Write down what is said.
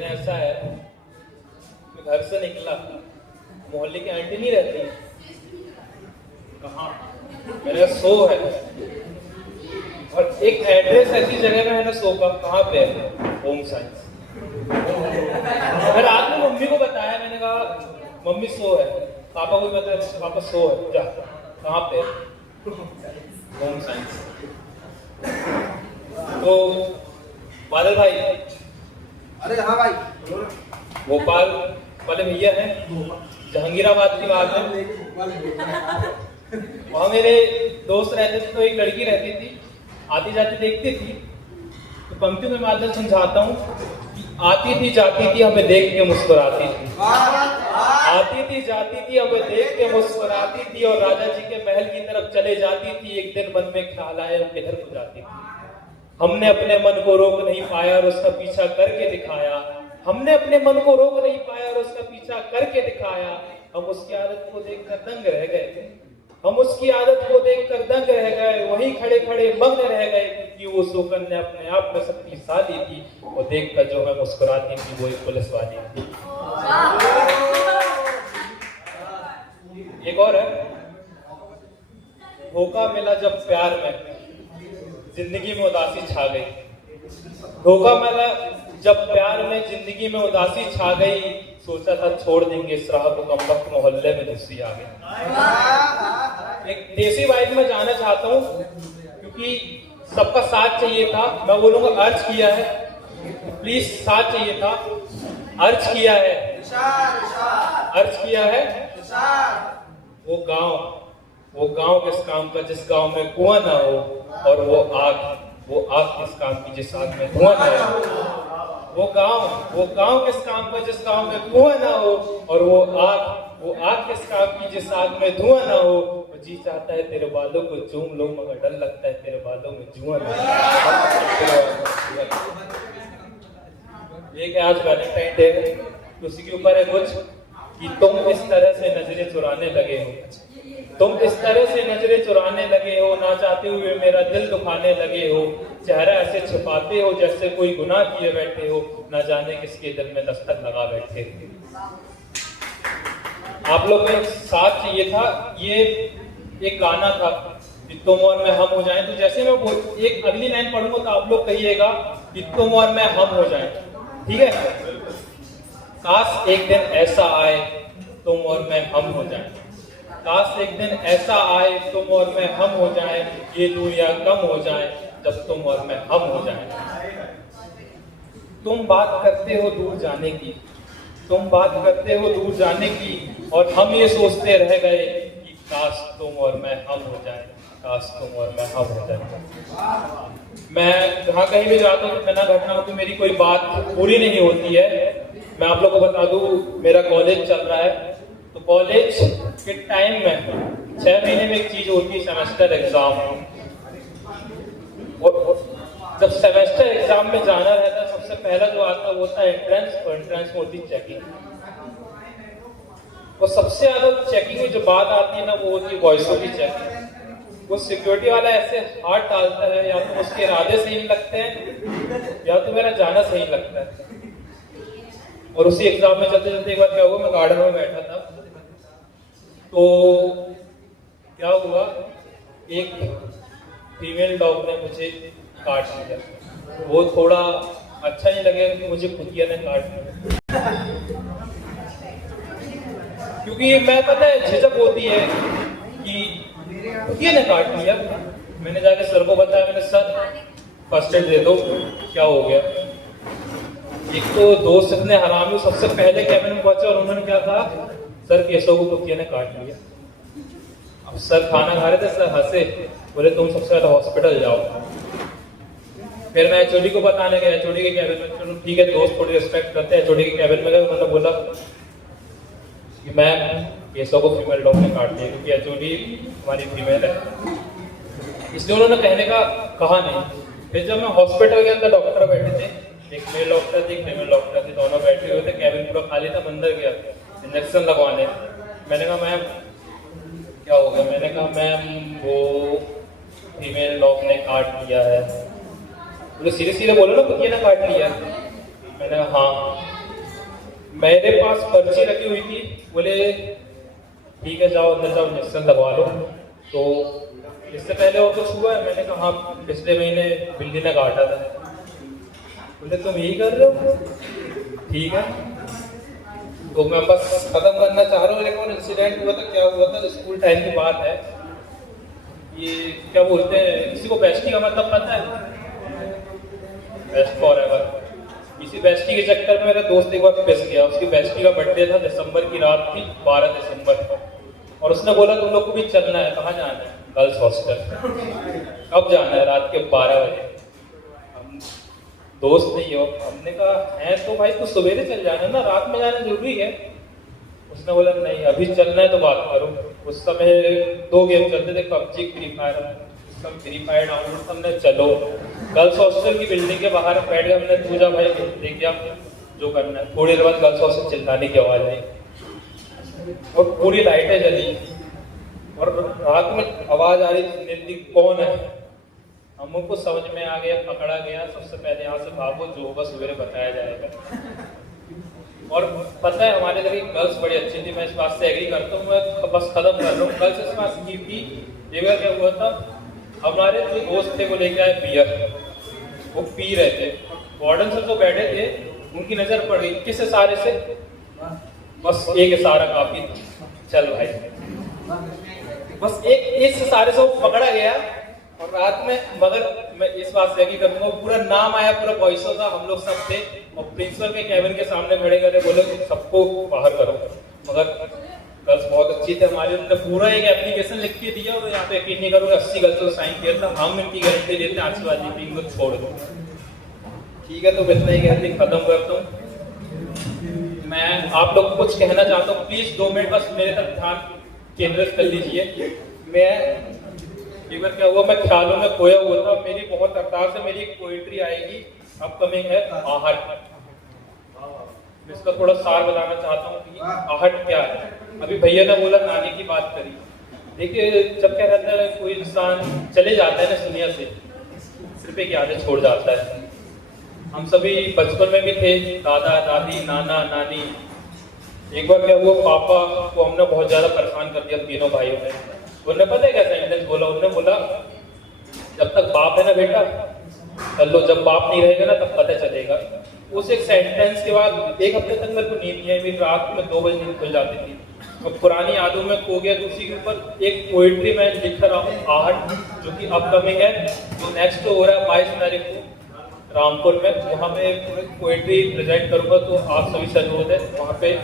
दिन ऐसा है कि घर से निकला, मोहल्ले की आंटी नहीं रहती, कहाँ मेरा शो है, और एक एड्रेस ऐसी जगह में है ना शो का, कहाँ पे है? Home science. मैं रात में मम्मी को बताया, मैंने कहा मम्मी शो है, पापा को भी बताया पापा शो है, जा कहाँ पे? Home science. तो बादल भाई, अरे हाँ भाई, भोपाल वाले भैया हैं, जहांगीराबाद की बात है, वहाँ मेरे दोस्त रहते थे, तो एक लड़की रहती थी, आती जाती देखती थी, तो पंक्तियों में माध्यम समझाता हूँ कि आती थी जाती थी हमें देख के मुस्कुराती थी, आती थी जाती थी हमें देख के मुस्कुराती थी, और राजा जी के महल की तरफ चले जाती थी, एक दिन मन में ख्याल आया किधर को जाती थी। हमने अपने मन को रोक नहीं पाया और उसका पीछा करके दिखाया, हमने अपने मन को रोक नहीं पाया और उसका पीछा करके दिखाया, हम उसकी आदत को देखकर दंग रह गए, हम उसकी आदत को देखकर दंग रह गए, वहीं खड़े खड़े मग्न रह गए, क्योंकि वो सुकन्या अपने आप में शक्तिशाली थी, वो देखकर जो है मुस्कुराती थी वो एक पुलिस वाली थी। एक और है, धोखा मिला जब प्यार में जिंदगी में उदासी छा गई, धोखा मिला जब प्यार में जिंदगी में उदासी छा गई, सोचा था छोड़ देंगे इस राह को, कम वक्त मोहल्ले में दूसरी आ गई। एक देसी वाइब में जाना चाहता हूँ, क्योंकि सबका साथ चाहिए था, मैं बोलूंगा अर्ज किया है, प्लीज साथ चाहिए था, अर्ज किया है, अर्ज किया है। वो गांव किस काम का जिस गांव में कुआं ना हो, और वो आग किस काम की जिस आग में धुआं ना हो, वो गांव किस काम का जिस गांव में कुआं ना हो, और वो आग किस काम की जिस आग में धुआं ना हो, वो जी चाहता है तेरे बालों को चूम लो, मगर डर लगता है तेरे बालों में जुआं ना हो। ये क्या आज वैलेंटाइन डे है, उसी के ऊपर है कुछ कि तुम इस तरह से नजरें चुराने लगे हो, तुम इस तरह से नजरें चुराने लगे हो, ना चाहते हुए मेरा दिल दुखाने लगे हो, चेहरा ऐसे छिपाते हो जैसे कोई गुनाह किए बैठे हो, ना जाने किसके दिल में दस्तक लगा बैठे हो। आप लोग को एक साथ चाहिए था, ये एक गाना था कि तुम और मैं हम हो जाएं, तो जैसे मैं एक अगली लाइन पढ़ूंगा तो आप लोग कहिएगा कि तुम और मैं हम हो जाएं, ठीक है? काश एक दिन ऐसा आए तुम और मैं हम हो जाएं, काश एक दिन ऐसा आए तुम और मैं हम हो जाएं, ये दूरियां कम हो जाएं, जब तुम और मैं हम हो जाएं। तुम बात करते हो दूर जाने की, तुम बात करते हो दूर जाने की, और हम ये सोचते रह गए कि काश तुम और मैं हम हो जाएं, काश तुम और मैं हम हो जाएं। मैं जहाँ कहीं भी जाता हूँ, बिना घटना हो तो मेरी कोई बात पूरी नहीं होती है। मैं आप लोगों को बता दूं, मेरा कॉलेज चल रहा है, तो कॉलेज के टाइम में 6 महीने में एक चीज होती है सेमेस्टर एग्जाम, और जब सेमेस्टर एग्जाम में जाना रहता है, सबसे पहला जो आता है वो होता है एंट्रेंस, और एंट्रेंस में होती है चेकिंग, और सबसे ज्यादा चेकिंग में जो बात आती है ना वो होती है वॉइसों की चेकिंग। वो सिक्योरिटी वाला ऐसे हाथ डालता है, या तो उसके इरादे सही लगते हैं या तो मेरा जाना सही लगता है। और उसी एग्जाम में चलते चलते एक बार क्या हुआ, मैं गार्डन में बैठा था, तो क्या हुआ, एक फीमेल डॉग ने मुझे काट लिया, वो थोड़ा अच्छा नहीं लगेगा कि मुझे कुतिया ने काट लिया, क्योंकि मैं पता है झिझक होती है कि कुतिया ने काट लिया। मैंने जाके सर को बताया, मैंने सर फर्स्ट एड दे दो, क्या हो गया? एक तो दोस्त इतने हरामी, सबसे पहले कैबिन में पहुंचे और उन्होंने क्या कहा, सर केशव को कुतिया ने काट लिया। अब सर खाना खा रहे थे, सर हंसे, बोले तुम सबसे पहले हॉस्पिटल जाओ। फिर मैं एचओडी को बताने गया, एचओडी के कैबिन में, चलो ठीक है दोस्त थोड़ी रिस्पेक्ट करते हैं, एचओडी के कैबिन में गए, उन्होंने बोला कि मैम केशव को फीमेल डॉग ने काट दिया, क्योंकि एचओडी हमारी फीमेल है, इसलिए उन्होंने कहने का कहा नहीं। फिर जब मैं हॉस्पिटल के अंदर डॉक्टर बैठे थे, एक मेल डॉक्टर थी, एक फीमेल डॉक्टर थी, दोनों बैठे हुए थे, कैबिन पूरा खाली था, अंदर गया इंजेक्शन लगवाने। मैंने कहा मैम क्या हो गया? मैंने कहा मैम वो फीमेल डॉग ने काट लिया है। बोले सीधे सीधे बोलो ना, कुतिया ने काट लिया। मैंने कहा हाँ। मेरे पास पर्ची रखी हुई थी, बोले ठीक है जाओ अंदर जाओ इंजेक्शन लगवा लो। तो इससे पहले और कुछ हुआ है? मैंने कहा हाँ पिछले महीने बिल्ली ने काटा था। बोले तुम यही कर रहे हो? ठीक है। तो मैं बस खत्म करना चाह रहा हूँ। मेरे को इंसिडेंट हुआ था, क्या हुआ था, स्कूल टाइम की बात है। ये क्या बोलते हैं, किसी को बेस्टी का मतलब पता है? Best for ever. इसी बेस्टी के चक्कर में मेरा दोस्त एक बार पिस गया। उसकी बेस्टी का बर्थडे था, दिसंबर की रात थी, 12 दिसंबर, और उसने बोला तुम लोग को भी चलना है। कहाँ जाना है? Girls hostel. कब जाना है? रात के 12 बजे। हम दोस्त नहीं हो, हमने कहा है तो भाई तो सवेरे चल जाना ना, रात में जाना जरूरी है। उसने बोला नहीं अभी चलना है तो बात करो। उस समय 2 गेम चलते थे, पबजी फ्री फायर। उसका फ्री फायर डाउनलोड हमने, चलो गर्ल्स हॉस्टल की बिल्डिंग के बाहर बैठ गए हमने। पूजा भाई देख लिया जो करना है। थोड़ी देर बाद गर्ल्स हॉस्टल चिल्लाने की आवाज आई और पूरी लाइटें जली और रात में आवाज आ रही थी कौन है। हमको समझ में आ गया, पकड़ा गया। सबसे पहले यहाँ से भागो, जो होगा सवेरे बताया जाएगा। और पता है हमारे घर की गर्ल्स बड़ी अच्छी थी, मैं इस बात से एग्री करता हूँ। मैं बस खत्म कर रहा हूँ। गर्ल्स इस बात की थी, देखा क्या हुआ था, हमारे जो दोस्त थे वो लेके आए बियर, वो पी रहे थे। वार्डन से जो बैठे थे उनकी नजर पड़ गई, किस इशारे से? बस एक इशारा काफी, चल भाई। बस एक इशारे से वो पकड़ा गया। और रात में, मगर मैं इस बात से एग्री करूंगा, पूरा नाम आया, पूरा वॉइसों का, हम लोग सब थे और प्रिंसिपल के कैबिन के सामने खड़े करे, बोले सबको बाहर करो। मगर गर्ल्स बहुत अच्छी थे हमारी, उन्होंने पूरा एक एप्लीकेशन लिख के दिया और यहाँ पे यकीन नहीं करोगे 80 गर्ल्स को साइन किया था। हम इनकी गारंटी देते हैं आशीर्वाद जी इनको छोड़ दो। ठीक है, तो इतना ही कहते खत्म करता हूँ। मैं आप लोग को कुछ कहना चाहता हूँ, प्लीज 2 मिनट बस मेरे तरफ ध्यान केंद्रित कर लीजिए। मैं एक बार क्या हुआ, मैं ख्यालों में खोया हुआ था। मेरी बहुत अवतार से मेरी एक पोइट्री आएगी, अपकमिंग है, आहट। मैं इसका थोड़ा सार बताना चाहता हूँ कि आहट क्या है। अभी भैया ने बोला नानी की बात करी। देखिए जब क्या रहता है, कोई इंसान चले जाता है ना दुनिया से, सिर्फ एक यादें छोड़ जाता है। हम सभी बचपन में भी थे, दादा दादी नाना नानी। एक बार क्या हुआ, पापा को हमने बहुत ज्यादा परेशान कर दिया तीनों भाइयों ने। उन्होंने पता है क्या सेंटेंस बोला? उन्होंने बोला जब तक बाप है ना बेटा चल लो, जब बाप नहीं रहेगा ना तब पता चलेगा। उस एक सेंटेंस के बाद 1 हफ्ते तक मेरे को नींद नहीं आई। मेरी रात में 2 बजे नींद खुल जाती थी और पुरानी यादों में खो गया। उसी के ऊपर एक पोइट्री मैं लिख रहा हूँ, आहट, जो कि अपकमिंग है, जो नेक्स्ट हो रहा है 22 तारीख को रामपुर में। वहाँ पे पोइट्री प्रेजेंट करूँगा, तो आप सभी से अनुरोध है वहाँ पे